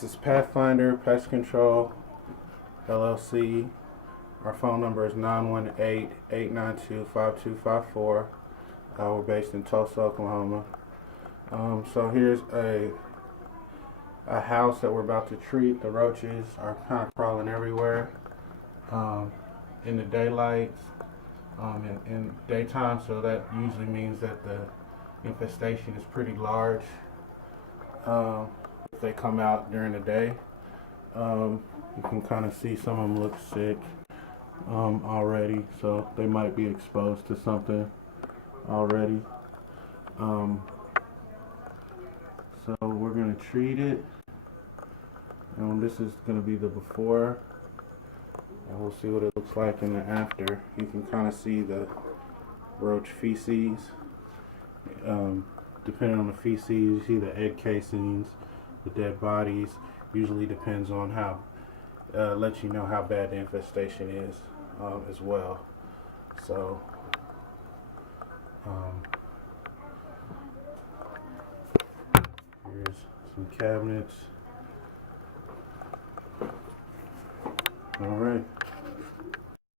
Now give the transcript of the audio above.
This is Pathfinder Pest Control LLC. Our phone number is 918-892-5254. We're based in Tulsa, Oklahoma. So here's a house that we're about to treat. The roaches are kind of crawling everywhere in the daylight, in daytime, so that usually means that the infestation is pretty large. If they come out during the day, you can kind of see some of them look sick already, so they might be exposed to something already. So we're going to treat it, and this is going to be the before, and we'll see what it looks like in the after. You can kind of see the roach feces. Depending on the feces, you see the egg casings, the dead bodies. Usually depends on how, lets you know how bad the infestation is as well. So, here's some cabinets. All right.